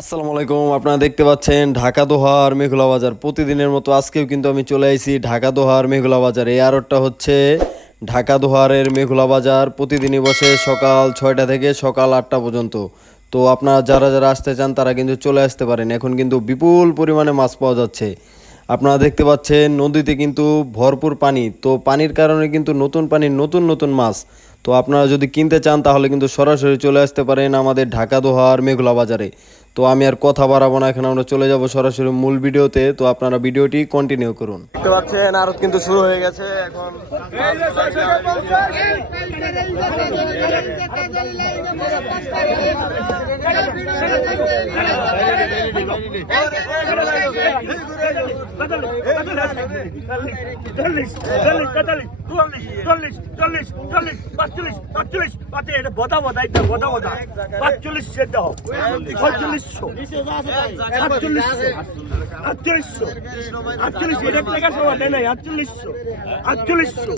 আসসালামু আলাইকুম, আপনারা দেখতে পাচ্ছেন ঢাকা দোহার মেঘলা বাজার। প্রতিদিনের মতো আজকেও কিন্তু আমি চলে আইছি ঢাকা দোহার মেঘলা বাজার। এই আরোটা হচ্ছে ঢাকা দোহারের মেঘলা বাজার। প্রতিদিনই বসে সকাল ছয়টা থেকে সকাল আটটা পর্যন্ত। তো আপনারা যারা যারা আসতে চান তারা কিন্তু চলে আসতে পারেন। এখন কিন্তু বিপুল পরিমাণে মাছ পাওয়া যাচ্ছে। আপনারা দেখতে পাচ্ছেন নদীতে কিন্তু ভরপুর পানি। তো পানির কারণে কিন্তু নতুন পানির নতুন নতুন মাছ। তো আপনারা যদি কিনতে চান তাহলে কিন্তু সরাসরি চলে আসতে পারেন আমাদের ঢাকা দোহার মেঘলা বাজারে। তো আমি আর কথা বাড়াবো না এখন আমরা চলে যাব সরাসরি মূল ভিডিওতে। তো আপনারা ভিডিওটি কন্টিনিউ করুন। দেখতে পাচ্ছেন আরত কিন্তু শুরু হয়ে গেছে। এখন আটচল্লিশশো আটচল্লিশ এটা টাকা সবাই নেই আটচল্লিশশো আটচল্লিশশো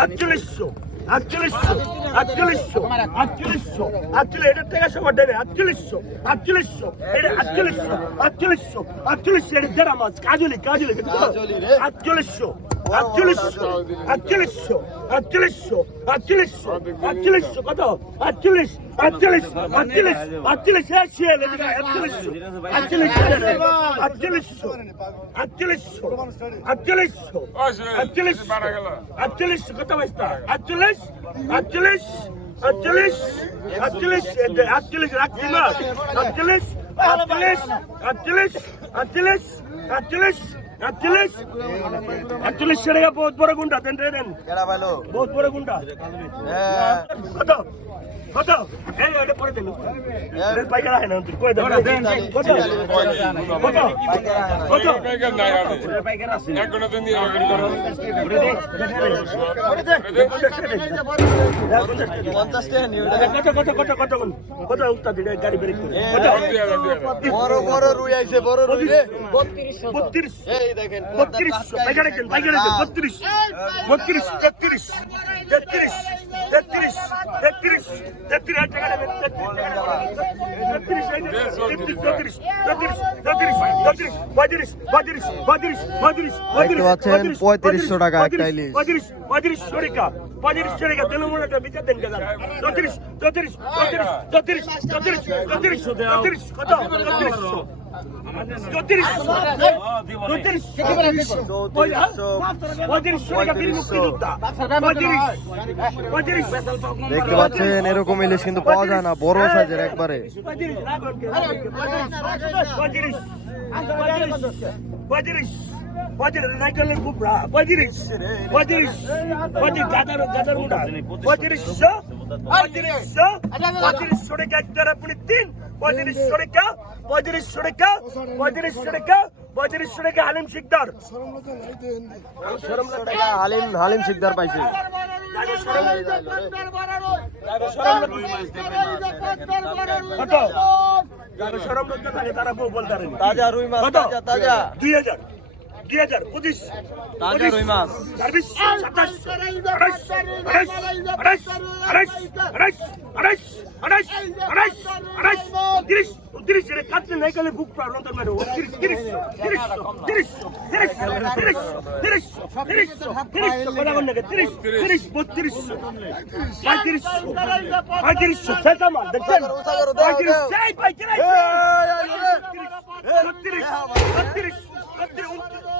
আটচল্লিশশো আটচল্লিশশো আটচল্লিশশো আটচল্লিশশো আটচল্লিশ এটা টাকা সবার দেবে আটচল্লিশশো আটচল্লিশশো এটা আটচল্লিশশো আটচল্লিশশো আটচল্লিশশো এটা দেড় মাছ কাজলি কাজলি আটচল্লিশশো। আটচল্লিশশো আটচল্লিশশো আটচল্লিশশো আটচল্লিশশো আটচল্লিশশো কত আটচল্লিশ আটচল্লিশ আটচল্লিশ আটচল্লিশ আটচল্লিশশো আটচল্লিশ আটচল্লিশশো আটচল্লিশশো আটচল্লিশশো আটচল্লিশশো আটচল্লিশশো কত বাইশটা আটচল্লিশ আটচল্লিশ আটচল্লিশ আটচল্লিশ আটচল্লিশ রাখছি না আটচল্লিশ আটচল্লিশ আটচল্লিশ আটচল্লিশ আটচল্লিশ ছেড়ে বহুত বড় গুন্ডা। দেন দেন। বহুত বড় গুন্ডা। হ্যাঁ। কত? কত? এই এটা পরে দেন। এটা পাইকারা হয় না তুই কই দাও কত? কত? কত? পাইকারা নাই আছে পাইকারা আছে। এক ঘণ্টা দিন দিয়ে করে? তেত্রিশ হাজার টাকা দেবেন তেত্রিশ তেত্রিশ তেত্রিশ তেত্রিশ তেত্রিশ তেত্রিশ পঁয়ত্রিশ পঁয়ত্রিশ পঁয়ত্রিশ পঁয়ত্রিশ পাচ্ছেন 3500 টাকা। পঁয়ত্রিশ পঁয়ত্রিশ টাকা পঁয়ত্রিশ টাকা তেলেঙ্গানাটা বিচার দেন কেন চৌত্রিশ চৌত্রিশ চৌত্রিশ চৌত্রিশ চৌত্রিশ চৌত্রিশ চৌত্রিশ কত? চৌত্রিশশো। দেখতে পাচ্ছেন এরকম ইলিশ কিন্তু পাওয়া যায় না বড় সাইজের একবারে। পঁয়ত্রিশ নাইকেলের কুপড়া পঁয়ত্রিশ পঁয়ত্রিশ পঁয়ত্রিশ গাদার গাদার মুড়া পঁয়ত্রিশশো পঁয়ত্রিশশো পঁয়ত্রিশশো টাকা একটা আপনি তিন পঁয়ত্রিশশো টাকা পঁয়ত্রিশশো টাকা পঁয়ত্রিশশো টাকা পঁয়ত্রিশশো টাকা হালিম শিকদার। টাকা হালিম হালিম শিকদার পাইছে। তাজা রুই মাছ তাজা তাজা। দুই হাজার। দুই হাজার পঁচিশ। ছাব্বিশ সাতাশ আঠাশ আঠাশ আঠাশ আঠাশ আঠাশ আঠাশ আঠাশ আঠাশ আঠাশ তিরিশ তিরিশ এর কাটতে নাই গেলে বুক প্রবলেম তো মেরো তিরিশ তিরিশ তিরিশ তিরিশ তিরিশ তিরিশ তিরিশ তিরিশ তিরিশ কথা বল না তিরিশ তিরিশ বত্রিশ পঁয়ত্রিশ পঁয়ত্রিশ সেটা মাল দেখছেন? পঁয়ত্রিশ সেই পঁয়ত্রিশ ছত্রিশ ছত্রিশ ছত্রিশ উনচল্লিশ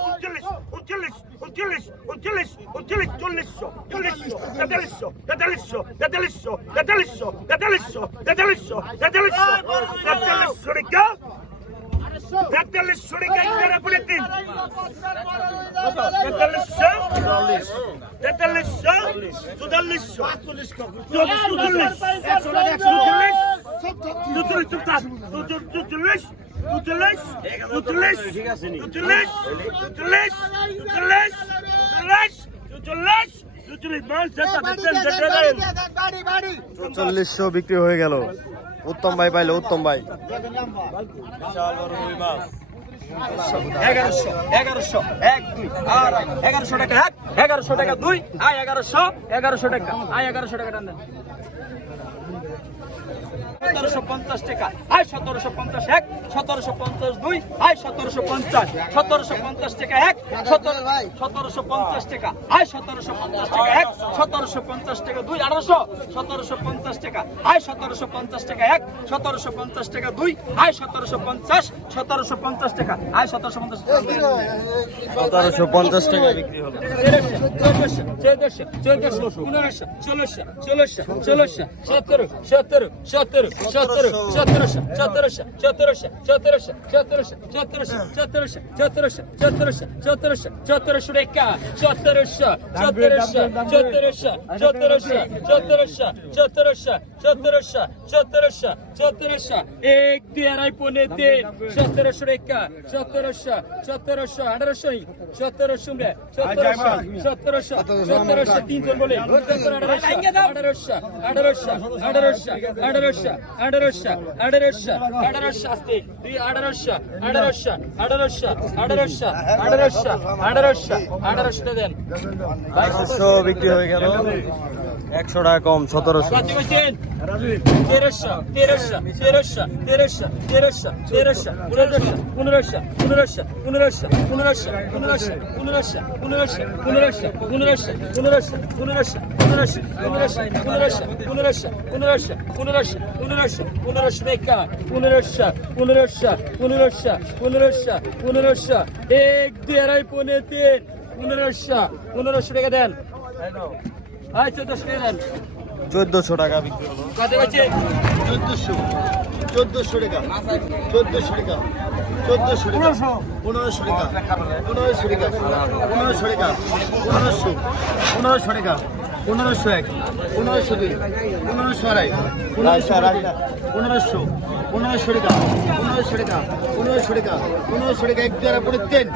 উনচল্লিশ উনচল্লিশ উনচল্লিশ উনচল্লিশ চল্লিশশো চল্লিশশো তেতাল্লিশশো তেতাল্লিশশো তেতাল্লিশশো তেতাল্লিশশো তেতাল্লিশশো তেতাল্লিশশো তেতাল্লিশশো তেতাল্লিশশো রেখা তেতাল্লিশশো রেখা ইন্টারা করে তিন তেতাল্লিশশো তেতাল্লিশশো চুয়াল্লিশশো চুয়াল্লিশ চুচল্লিশ চুচল্লিশ চল্লিশশো বিক্রি হয়ে গেল। উত্তম ভাই পাইলো উত্তম ভাই। এগারোশো এগারোশো এক দুই আর এগারোশো টাকা এক এগারোশো টাকা দুই আয় এগারোশো এগারোশো টাকা আয় এগারোশো টাকা টান সতেরোশো পঞ্চাশ টাকা আয় সতেরোশো পঞ্চাশ এক সতেরোশো পঞ্চাশ দুই আয় সতেরোশো পঞ্চাশ সতেরোশো পঞ্চাশ টাকা এক সতেরোশো পঞ্চাশ টাকা আয় সতেরোশো পঞ্চাশ টাকা এক সতেরোশো পঞ্চাশ টাকা দুই আঠারোশো সতেরোশো পঞ্চাশ টাকা আয় সতেরোশো পঞ্চাশ টাকা এক সতেরোশো পঞ্চাশ টাকা দুই আয় সতেরোশো পঞ্চাশ সতেরোশো পঞ্চাশ টাকা আয় সতেরোশো পঞ্চাশ সতেরোশো পঞ্চাশ টাকা বিক্রি হলো চোদ্দশো চোদ্দশো চোদ্দশো পনেরোশো ষোলোশো ষোলোশো ষোলোশো সতেরো সতেরো সতেরো সতেরোশো রেখা সতেরোশো সতেরোশো সতেরোশো সতেরোশো সতেরোশো সতেরোশো সতেরোশো সতেরোশো সতেরোশো এক দুই আড়াই পনে তিন সতেরোশো রেখা সতেরোশো সতেরোশো আঠারোশো সতেরোশো সতেরোশো সতেরোশো সতেরোশো তিন জন বলে সতেরো আঠারোশো আঠারোশো আঠারোশো আঠারোশো আঠারোশো আঠারোশো আঠারোশো আস্তে দুই, আঠারোশো আঠারোশো আঠারোশো আঠারোশো আঠারোশো আঠারোশো আঠারোশো দেন। বিক্রি হয়ে গেল। একশো টাকা কম সতেরোশো তেরোশো তেরোশো তেরোশো তেরোশো তেরোশো তেরোশো পনেরোশো পনেরোশো পনেরোশো পনেরোশো পনেরোশো পনেরোশো পনেরোশো পনেরোশো পনেরোশো পনেরোশো পনেরোশো পনেরোশো পনেরোশো পনেরোশো পনেরোশো পনেরোশো পনেরোশো পনেরোশো রেখা পনেরোশো পনেরোশো পনেরোশো পনেরোশো পনেরোশো এক দুই আড়াই পনেরো তিন পনেরোশো পনেরোশো টাকা দেন চোদ্দশো টাকা বিক্রি হলো। চোদ্দশো। চোদ্দশো টাকা। চোদ্দশো টাকা। চোদ্দশো টাকা। পনেরোশো। টাকা। পনেরোশো টাকা। পনেরোশো টাকা। পনেরোশো পনেরোশো টাকা। পনেরোশো এক পনেরোশো দুই পনেরোশো আড়াই পনেরোশো আড়াই পনেরোশো পনেরোশো টাকা পনেরোশো টাকা পনেরোশো টাকা পনেরোশো টাকা এক দুই পরে তিন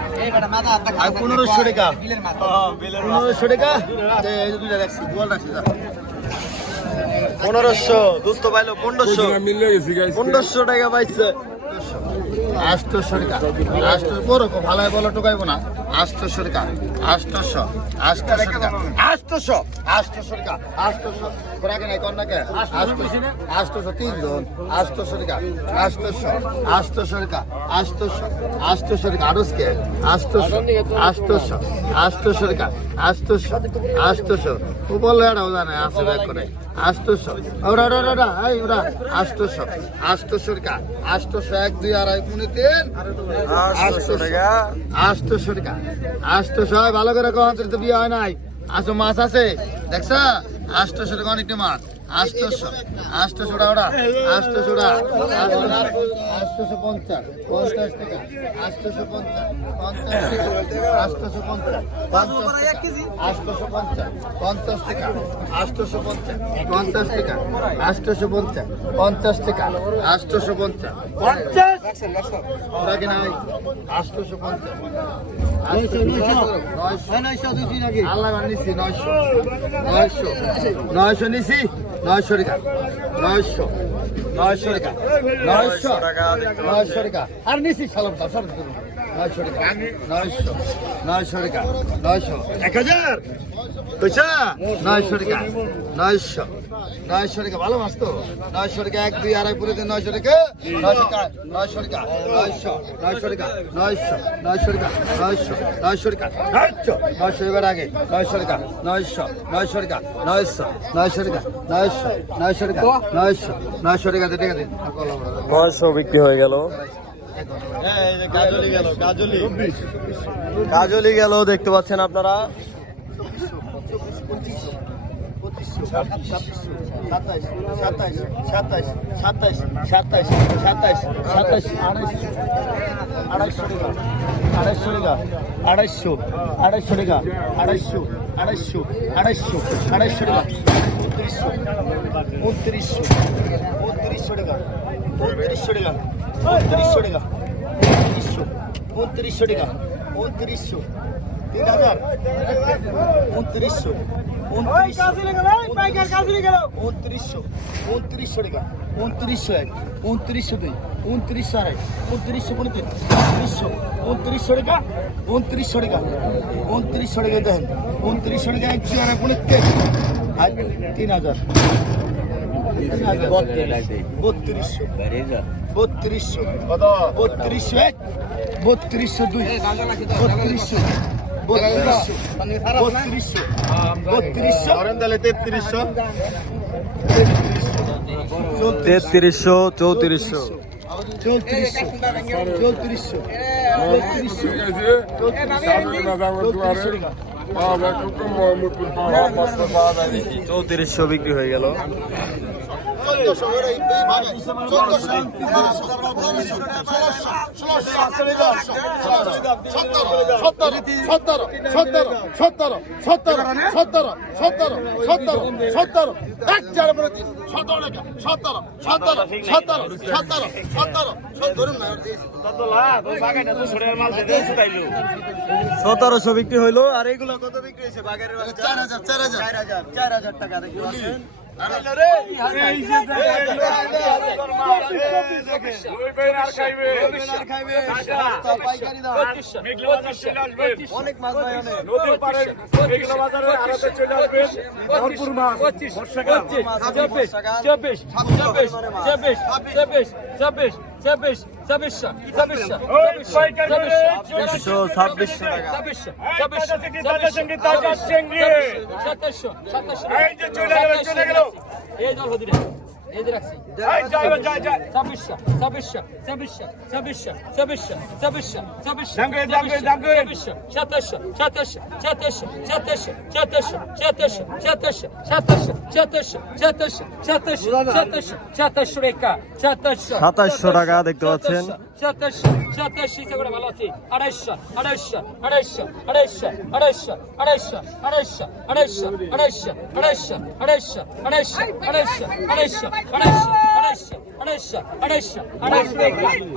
আর পনেরোশো টাকা পনেরোশো টাকা দুইটা রাখছি গোয়াল রাখছি পনেরোশো দুস্থ পাইলো পনেরোশো। পনেরোশো। টাকা পাইছে। আষ্ট সরকার আষ্ট বড় ভালো বলো টুকাইবো না আষ্ট সরকার আষ্ট আষ্টশ আষ্ট সরকার আষ্টশ আষ্ট সরকার আষ্টশ ঘোরাকে নাই কন্যাকে আষ্টশ তিনজন আষ্ট সরকার আষ্টশ আষ্ট সরকার আষ্টশ আষ্ট সরকার আরসকে আষ্টশ আষ্টশ আষ্ট সরকার আষ্টশ স ও বলল এরাও জানে আসে ব্যাগ করে আষ্টশ ওরা ওরা ওরা আষ্টশ আষ্ট সরকার স এক দুই আর আড়াই পুনে তিন আটশো টাকা। আষ্টশো টাকা আষ্টশো ভালো করে কখন তো বিয়ে হয় নাই। আসো মাছ আছে। দেখছ? আষ্টশো টাকা অনেকটা মাছ। আষ্টশো আটশো টাকা আটশো টাকা আটশো পঞ্চাশ পঞ্চাশ টাকা আটশো পঞ্চাশ পঞ্চাশ টাকা আটশো পঞ্চাশ আটশো পঞ্চাশ পঞ্চাশ টাকা আটশো পঞ্চাশ পঞ্চাশ টাকা আটশো পঞ্চাশ পঞ্চাশ টাকা আটশো পঞ্চাশ। পঞ্চাশ। নয়শো কিনা আটশো পঞ্চাশ নয়শো। নয়শো নয়শো নিছি। নয়শো টাকা। নয়শো। নয়শো টাকা। নয়শো। নয়শো টাকা। আর নিছি সালাম সব নয়শো টাকা। নয়শো। নয়শো টাকা। নয়শো। এক হাজার। পয়সা। নয়শো টাকা। নয়শো। নয়শো টাকা ভালো মাস তো নয়শো টাকা এক দুই আড়াই পুরো নয়শো টাকা নয়শো টাকা নয়শো টাকা নয়শো নয়শো টাকা নয়শো নয়শো টাকা নয়শো নয়শো টাকা নয়শো নয়শো এবার আগে নয়শো টাকা নয়শো নয়শো টাকা নয়শো নয়শো টাকা নয়শো নয়শো টাকা নয়শো নয়শো টাকা দে টাকা নয়শো বিক্রি হয়ে গেল কাজলি গেল দেখতে পাচ্ছেন আপনারা সাতাইশ সাতাইশ সাতাইশ সাতাইশ সাতাইশ সাতাইশ সাতাইশ, আড়াইশো আড়াইশো টাকা আড়াইশো টাকা আড়াইশো টাকা, আড়াইশো আড়াইশো আড়াইশো আড়াইশো টাকা উনত্রিশশো উনত্রিশশো টাকা উনত্রিশশো টাকা উনত্রিশশো টাকা উনত্রিশশো উনত্রিশশো টাকা উনত্রিশশো তিন হাজার উনত্রিশশো উনত্রিশশো উনত্রিশশো টাকা, উনত্রিশশো এক, উনত্রিশশো দুই, উনত্রিশশো আড়াই, উনত্রিশশো পনেরো উনত্রিশশো উনত্রিশশো টাকা উনত্রিশশো টাকা উনত্রিশশো টাকা দেখেন, উনত্রিশশো টাকা একশো আড়াই পনেরো আর তিন হাজার, তিন বত্রিশশো বত্রিশশো বত্রিশশো এক, বত্রিশশো দুই, বত্রিশশো তেত্রিশশো। তেত্রিশশো চৌত্রিশশো। চৌত্রিশশো। চৌত্রিশশো। চৌত্রিশশো। চৌত্রিশশো। চৌত্রিশশো বিক্রি হয়ে গেল। সতেরো সতেরো সতেরো সতেরো সতেরো সতেরো সতেরো সতেরো এক চার পরে তিন সতেরো টাকা সতেরো সতেরো সতেরো সতেরো সতেরো সতেরো সতেরোশো বিক্রি হইল আর এগুলো কত বিক্রি হয়েছে? বাগারের চার হাজার চার হাজার। চার হাজার অনেক মাছ নদীর পারে মেঘলা বাজারের আড়াতে চলে আসবেন ভরপুর মাছ চব্বিশ চব্বিশ চব্বিশ চব্বিশ চব্বিশ চব্বিশ এই যে চলে গেল চলে গেল। এই দল হদিরা সাতাশশো টাকা দেখতে পাচ্ছেন সাতাশশো সাতাশি করে ভালো আছে আড়াইশো আড়াইশো আড়াইশো আড়াইশো আড়াইশো আড়াইশো আড়াইশো আড়াইশো আড়াইশো আড়াইশো আড়াইশো আড়াইশো আড়াইশো আড়াইশো আড়াইশো আড়াইশো আড়াইশো আড়াইশো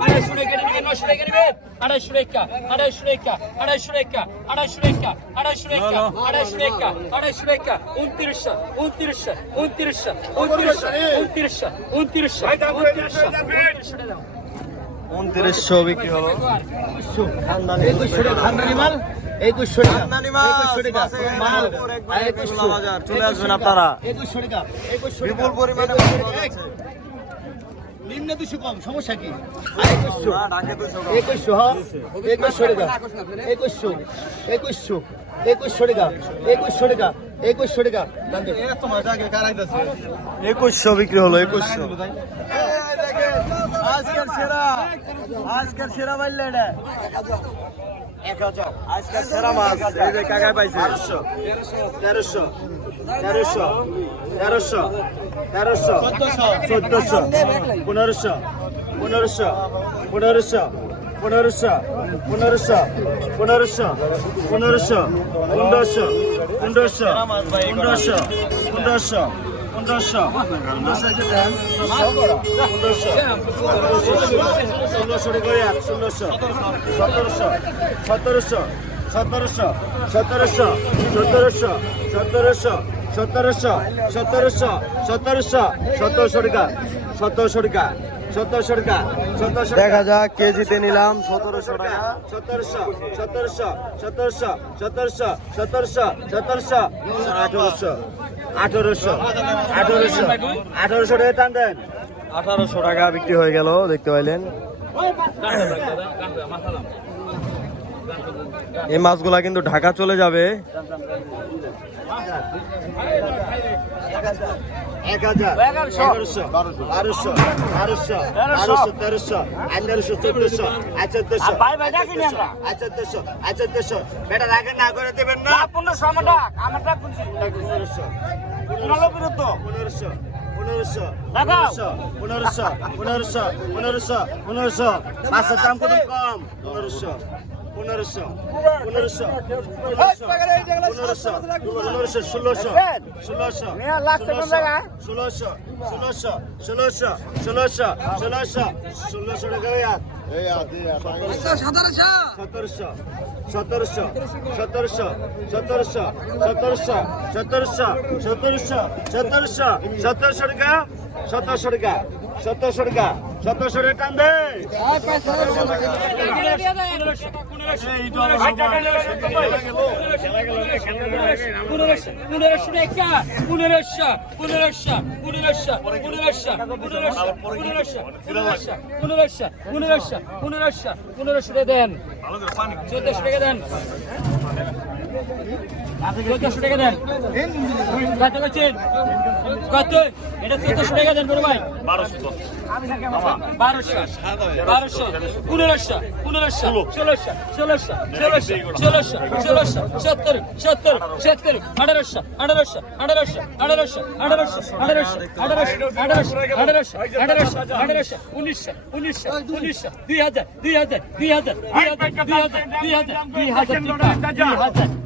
আড়াইশো রেখে নেবেন নশো রেখে নেবেন আড়াইশো রেখা আড়াইশো রেখা আড়াইশো রেখা আড়াইশো রেখা আড়াইশো রেখা আড়াইশো রেখা আড়াইশো রেখা উনত্রিশশো উনত্রিশশো উনত্রিশশো উনত্রিশশো উনত্রিশশো উনত্রিশশো উনত্রিশশো উনত্রিশশো উনত্রিশশো বিক্রি হলো। একুশশো। টাকা মাল একুশশো হাজার চলে আসবেন আপনারা একুশশো। টাকা একুশশো বিপুল পরিমাণে নিম্ন দুশো কম সমস্যা কি একুশশো একুশশো টাকা একুশশো একুশশো একুশশো টাকা একুশশো টাকা একুশশো টাকা একুশশো বিক্রি হলো একুশশো। আজকের সেরা আজকের সেরা বাইলে এটা আজকের সেরা মাছ এই যে কাকায় পাইছে তেরোশো তেরোশো তেরোশো তেরোশো তেরোশো চোদ্দশো পনেরোশো পনেরোশো পনেরোশো পনেরোশো পনেরোশো পনেরোশো পনেরোশো পনেরোশো পনেরোশো পনেরোশো পনেরোশো পনেরোশো ষোলোশো করে এক ষোলোশো সতেরোশো সতেরোশো সতেরোশো সতেরোশো সতেরোশো সতেরোশো সতেরোশো সতেরোশো সতেরোশো সতেরোশো টাকা সতেরোশো টাকা সতেরোশো টাকা সতেরোশো দেখা যাক কেজিতে নিলাম সতেরোশো টাকা সতেরোশো সতেরোশো সতেরোশো সতেরোশো সতেরোশো সতেরোশো আঠারোশো আঠারোশো। আঠারোশো। আঠারোশো আঠারোশো টাকা বিক্রি হয়ে গেল, দেখতে পাইলেন। এই মাছগুলা কিন্তু ঢাকা চলে যাবে। এক হাজার এগারোশো বারোশো বারোশো বারোশো তেরোশো আঠারোশো চোদ্দশো আচারশো আচারশো আচারশো বেটা রাখে না করে দেবেন না। পনেরোশো পনেরোশো পনেরোশো। পনেরোশো পনেরোশো পনেরোশো পনেরোশো পনেরোশো মাছের দাম কত কম? পনেরোশো। পনেরোশো পনেরোশো পনেরোশো পনেরোশো ষোলোশো ষোলোশো ষোলোশো ষোলোশো ষোলোশো ষোলোশো ষোলোশো ষোলোশো টাকা সতেরোশো। সতেরোশো সতেরোশো সতেরোশো সতেরোশো সতেরোশো সতেরোশো সতেরোশো সতেরোশো সতেরোশো টাকা সতেরোশো টাকা। সতেরোশো টাকা সতেরোশো টাকা দে পনেরোশো টাকা পনেরোশো পনেরোশো পনেরোশো পনেরোশো পনেরোশো পনেরোশো পনেরোশো পনেরোশো দেন চোদ্দশো টাকা দেন চোদ্দশো টাকা দেন কত বলছেন কত এটা চোদ্দশো টাকা দেন বড় ভাই বারোশো বারোশো পনেরোশো পনেরোশো ষোলোশো ষোলোশো উনিশশো উনিশশো উনিশশো দুই হাজার দুই হাজার দুই হাজার দুই হাজার দুই হাজার দুই হাজার দুই হাজার দুই হাজার দুই হাজার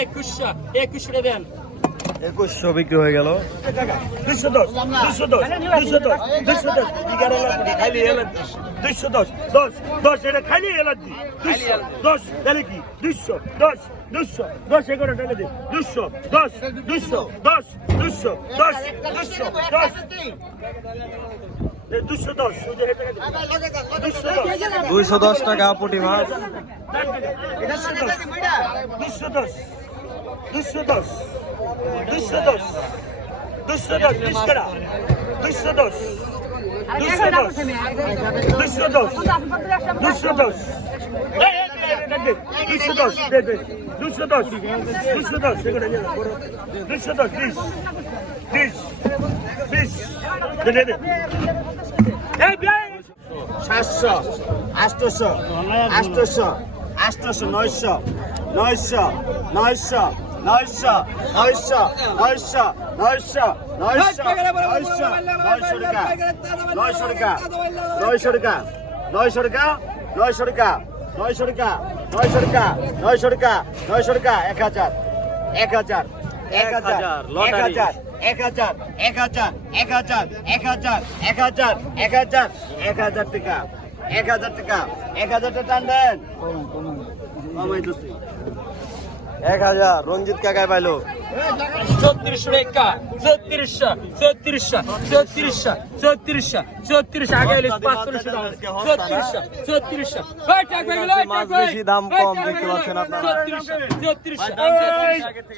একুশশো একুশশো দেন একুশশো বিক্রি হয়ে গেল দুইশো দশ দুইশো দশ দুইশো দশ দুইশো দশ এগারো খাইলি দুইশো দশ দশ দশ এটা খাইলি এলাদ দি দুইশো দশ তাহলে কি দুইশো দশ দুইশো দশ এগারো টাকা দে দুইশো দশ দুইশো দশ দুইশো দশ দুইশো দশ দুইশো দশ দুইশো দশ দশ টাকা পুটি মাছ দুশো দশ দুশো দশ দুশো দশ দুশো দশ বিশ টাকা দুশো দশ দুশো দশ দুশো দশ দুশো দশ দুশো দশ দে। দে দুশো দশ দুশো দশ দুশো দশ বিশ। বিশ। বিশ। দে দে সাতশো আটশোশো আটশোশো আটশোশো নয়শো নয়শো নয়শো নয়শো নয়শো নয়শো নয়শো নয়শো নয়শো নয়শো টাকা নয়শো টাকা নয়শো টাকা নয়শো টাকা নয়শো টাকা নয়শো টাকা নয়শো টাকা নয়শো টাকা নয়শো টাকা এক হাজার এক হাজার এক হাজার এক হাজার এক হাজার এক হাজার এক হাজার এক হাজার এক হাজার এক হাজার এক হাজার টাকা এক হাজার টাকা। এক হাজার টাকা টান দেন। কমাই এক হাজার রঞ্জিত কাকায় পাইলো। চৌত্রিশশো রেখা চৌত্রিশশো চৌত্রিশশো চৌত্রিশশো চৌত্রিশশো চৌত্রিশ আগে এলিস পাঁচচল্লিশশো চৌত্রিশশো চৌত্রিশশো মাছ বেশি, দাম কম দেখতে পাচ্ছেন আপনারা। চৌত্রিশশো চৌত্রিশশো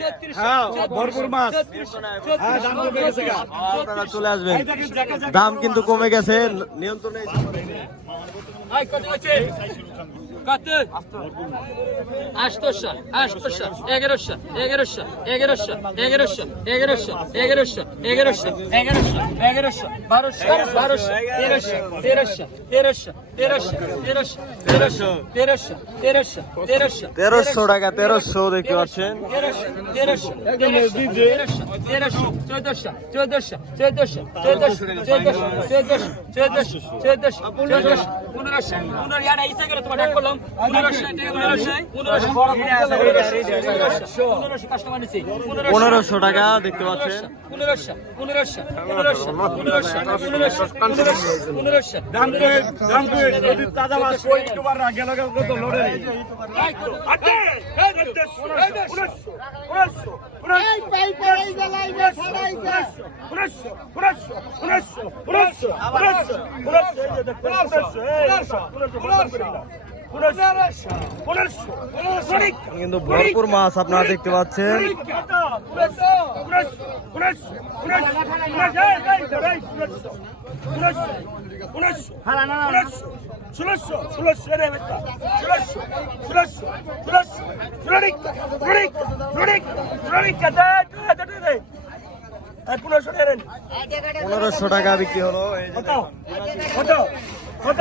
চৌত্রিশশো ভরপুর মাছ। আপনারা চলে আসবেন। দাম কিন্তু কমে গেছে নিয়ন্ত্রণে কত আটশোশো আটশোশো এগারোশো এগারোশো এগারোশো এগারোশো এগারোশো এগারোশো এগারোশো এগারোশো এগারোশো বারোশো বারোশো তেরোশো তেরোশো তেরোশো তেরোশো তেরোশো তেরোশো তেরোশো তেরোশো তেরোশো তেরোশো টাকা তেরোশো দেখতে পাচ্ছেন তেরোশো তেরোশো তেরোশো তেরোশো চোদ্দশো চোদ্দশো চোদ্দশো চোদ্দশো চোদ্দশো চোদ্দশো চোদ্দশো চোদ্দশো চোদ্দশো পনেরোশো পনেরো ইয়ারা ইচ্ছা করে তোমার ডাক পনেরোশো টাকা দেখতে পাচ্ছেন আবার কিন্তু ভরপুর মাছ আপনারা দেখতে পাচ্ছেন। পনেরোশো টাকা বিক্রি হলো। কত? কত? কত?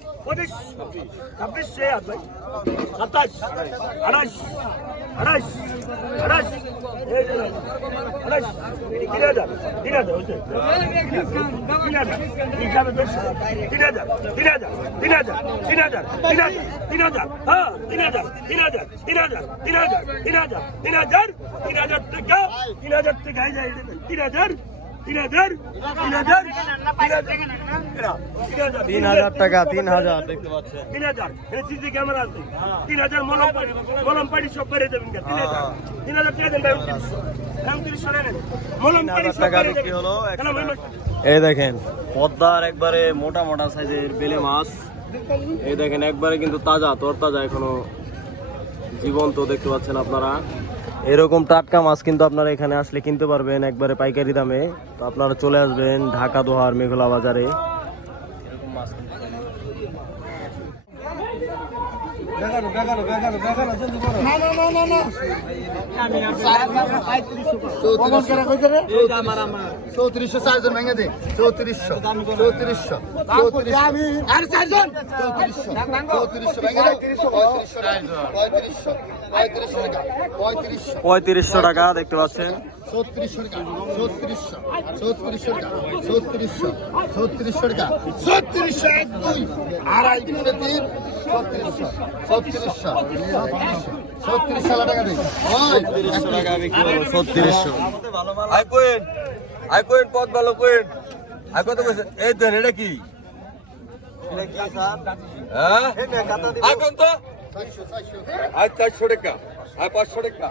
পঁচিশ ছাব্বিশ সে আর ভাই সাতাশ আঠাশ আঠাশ আঠাশ এই যে ভাই, আঠাশ তিন হাজার তিন হাজার হচ্ছে তিন হাজার হিসাবে দশ তিন হাজার তিন হাজার তিন হাজার তিন হাজার তিন হাজার তিন হাজার হ্যাঁ তিন হাজার তিন হাজার তিন হাজার তিন হাজার তিন হাজার তিন হাজার তিন হাজার টাকা তিন হাজার টাকা এই যায় তিন হাজার তিন হাজার টাকা তিন হাজার। দেখতে পাচ্ছেন। তিন হাজার সিসি ক্যামেরা আছে। তিন হাজার মলম পাড়ি মলম পাড়ি সব বেড়ে দেবেন তিন হাজার তিন হাজার টাকা দেন এই দেখেন পদ্মার একবারে মোটা মোটা সাইজের বেলে মাছ। এই দেখেন একবারে কিন্তু তাজা তরতাজা এখনও জীবন্ত দেখতে পাচ্ছেন আপনারা। এরকম টাটকা মাছ কিন্তু আপনারা এখানে আসলে কিনতে পারবেন একবারে পাইকারি দামে। তো আপনারা চলে আসবেন ঢাকা, দোহার, মেঘলা বাজারে। চৌত্রিশশো। চারজন ভেঙে দে চৌত্রিশশো চৌত্রিশশো চৌত্রিশশো। চৌত্রিশশো পঁয়ত্রিশশো পঁয়ত্রিশশো পঁয়ত্রিশশো টাকা পঁয়ত্রিশশো। পঁয়ত্রিশশো টাকা দেখতে পাচ্ছেন। ছত্রিশশো টাকা ছত্রিশশো ছত্রিশশো টাকা ছত্রিশশো ছত্রিশশো টাকা ছত্রিশশো এক দুই। আড়াই তিন ছত্রিশশো ছত্রিশশো আই কোয়েন আই কোয়েন পথ ভালো কোয়েন আই কত কইছে এই দেন এটা কি হ্যাঁ কোন তো আই চারশো টাকা আই পাঁচশো টাকা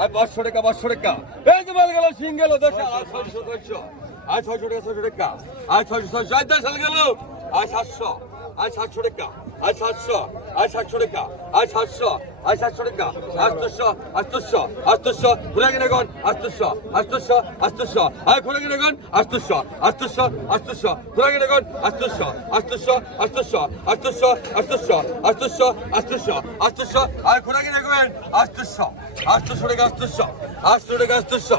আই পাঁচশো টাকা পাঁচশো টাকা এই যে মাল গেল সিং গেল আই ছয়শো ছয়শো আই ছয়শো টাকা ছয়শো টাকা আই ছয়শো ছয়শো আই দশ গেল আই সাতশো আই সাতশো টাকা আই সাতশো আই সাতশো টাকা আই সাতশো আই সাতশো টাকা আটশো আটশো আটশো ঘুরে গেলে গন আটশো আটশো আটশো আই ঘুরে গেলে গন আটশো আটশো আটশো ঘুরে গেলে গন আটশো আটশো আটশো আটশো আটশো আটশো আটশো আটশো আই ঘুরে গেলে গন আটশো আটশো টাকা আটশো আটশো টাকা আটশো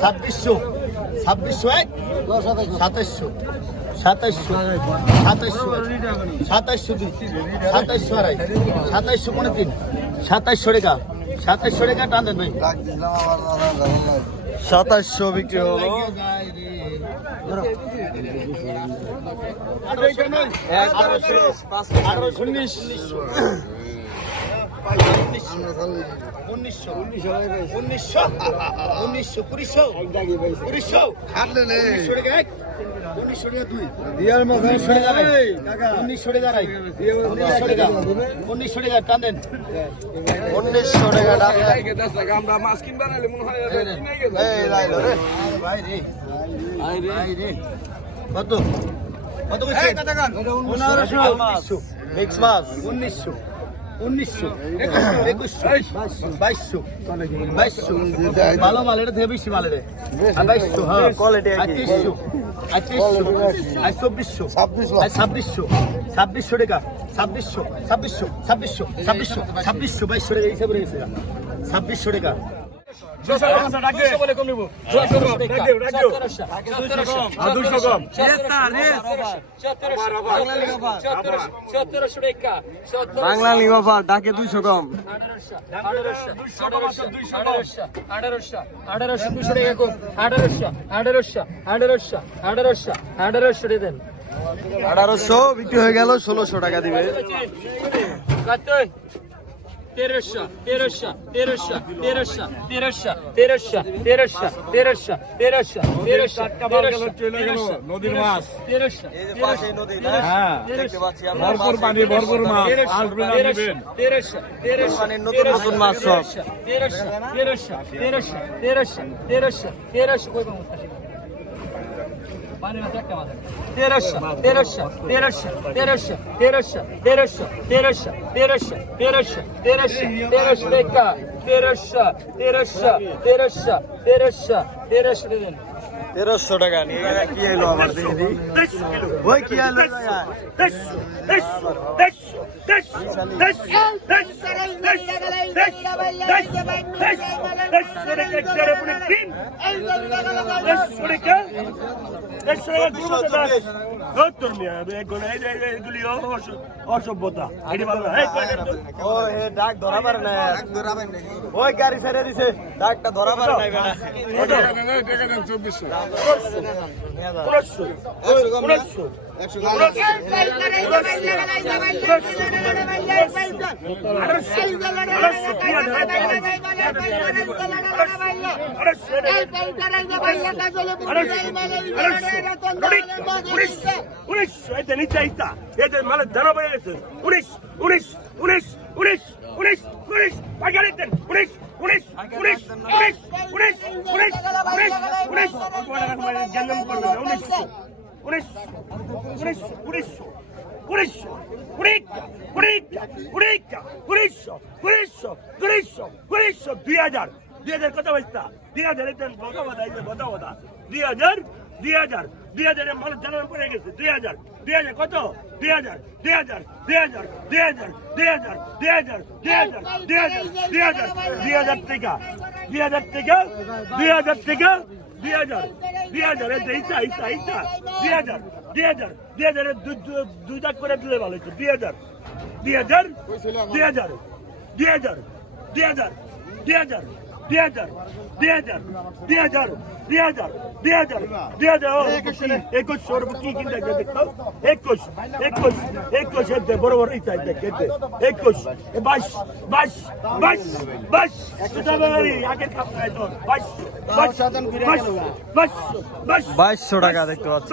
ছাব্বিশশো ছাব্বিশশো এক সাতাইশশো সাতাইশশো সাতাইশশো সাতাইশশো দুই সাতাইশশো আড়াই সাতাইশশো পনেরো তিন সাতাইশশো টাকা সাতাইশশো টাকা টান দেন ভাই। সাতাশশো বিক্রি হলো। আঠারোশো উনিশ। উনিশশো। উনিশশো উনিশশো উনিশশো কুড়িশো কুড়িশো উনিশশো টাকা এক উনিশশো টাকা দুই উনিশশো টাকা উনিশশো টাকা উনিশশো টাকা উনিশশো টাকা টান দেন উনিশশো টাকা ভাই রে ভাই রে কত কত কইছে উনিশশো মিক্স মাছ উনিশশো উনিশশো একুশশো বাইশশো বাইশশো। ভালো মাল এটা থেকে বেশি মাল রে। বাইশশো হ্যাঁ। Quality একই। আর চব্বিশশো আর ছাব্বিশশো ছাব্বিশশো টাকা। ছাব্বিশশো ছাব্বিশশো ছাব্বিশশো ছাব্বিশশো ছাব্বিশশো বাইশশো টাকা হিসাবে রয়েছে ছাব্বিশশো টাকা। বাংলা লিবাফা ডাকে দুইশো কম। আঠারোশো দেন। আঠারোশো বিক্রি হয়ে গেল ষোলোশো টাকা দিবে। কত তেরোশো তেরোশো তেরোশো তেরোশো তেরোশো তেরোশো তেরোশো তেরোশো তেরোশো তেরোশো তেরোশো নদীর মাছ তেরোশো এই যে পাশেই নদী না? হ্যাঁ দেখতে পাচ্ছি আমরা ভরপুর পানি ভরপুর মাছ আসবেন আর নেবেন তেরোশো তেরোশো পানির নতুন নতুন মাছ সব। তেরোশো তেরোশো তেরোশো তেরোশো তেরোশো তেরোশো কই পাবো পানির মাছ একটা মাছ তেরোশো তেরোশো তেরোশো তেরোশো তেরোশো তেরোশো তেরোশো তেরোশো তেরোশো তেরোশো তেরোশো লেখা তেরোশো তেরোশো টাকা নিয়ে গেলে কি এলো আমার দিদি ওই কি এলো ডাক ধরা পারে না ওই গাড়ি ছেড়ে দিছে ডাকটা ধরা পারে না उन्नीस उन्नीस उन्नीस হাজার ইচ্ছা ইচ্ছা ইচ্ছা দুই হাজার দুই হাজার দুই হাজার দুই দাগ করে দিলে ভালো হতো দুই হাজার দুই হাজার দুই হাজার দুই হাজার দুই হাজার দুই হাজার দুই হাজার দুই হাজার দুই হাজার 2000 2000 2000 21 সর্ব কি কিনতে গেছে দেখো। 21 21 21 এতে বড় বড় ইচ্ছা দেখে 21 22 22 22 22 এটা বাড়ি আগে কাপ নাই টাকা দেখতে পাচ্ছি।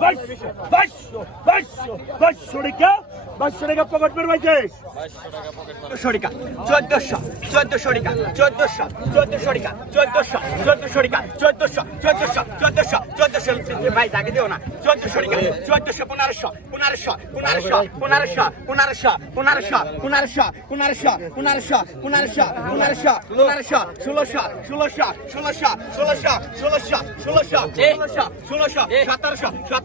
বাইশশো বাইশশো বাইশশো টাকা বাইশশো টাকা পকেট বের পাইছে চোদ্দশো টাকা চোদ্দশো চোদ্দশো টাকা চোদ্দশো চোদ্দশো টাকা চোদ্দশো চোদ্দশো টাকা চোদ্দশো চোদ্দশো চোদ্দশো চোদ্দশো ভাই তাকে দিও না চোদ্দশো টাকা চোদ্দশো পনেরোশো পনেরোশো পনেরোশো পনেরোশো পনেরোশো পনেরোশো পনেরোশো পনেরোশো পনেরোশো পনেরোশো পনেরোশো পনেরোশো ষোলোশো ষোলোশো ষোলোশো ষোলোশো ষোলোশো ষোলোশো ষোলোশো ষোলোশো সতেরোশো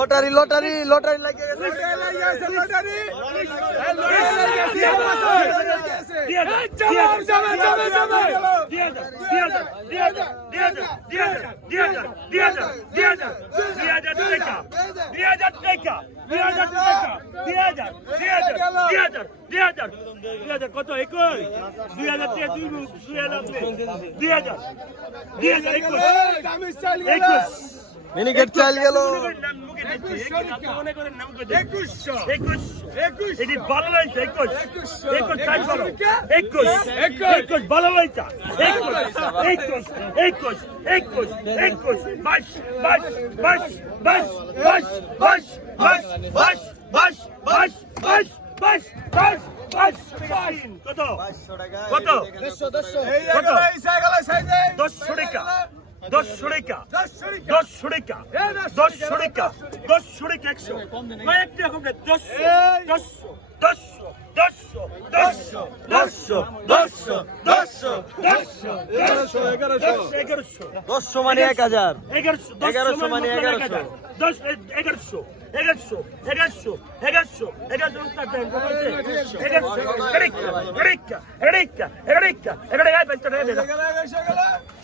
লটারি লটারি লটারি গেছে কত একই দুই হাজার দুই দুই হাজার দুই হাজার দুই হাজার একুশ একুশ মিনিকেট চাল গেল কত কত কত দশশো টাকা দশশো দশশো দশশো টাকা দশশো টাকা একশো কয়েকটা এখন দশশো দশশো দশশো দশশো দশশো দশশো দশশো দশশো দশশো এগারোশো এগারোশো দশশো মানে এক হাজার এগারোশো এগারোশো মানে এগারোশো। দশ এগারোশো এগারোশো এগারোশো এগারোশো এগারোশো এগারোশো এগারোশো এগারোশো এগারোশো এগারোশো এগারোশো এগারোশো এগারোশো এগারোশো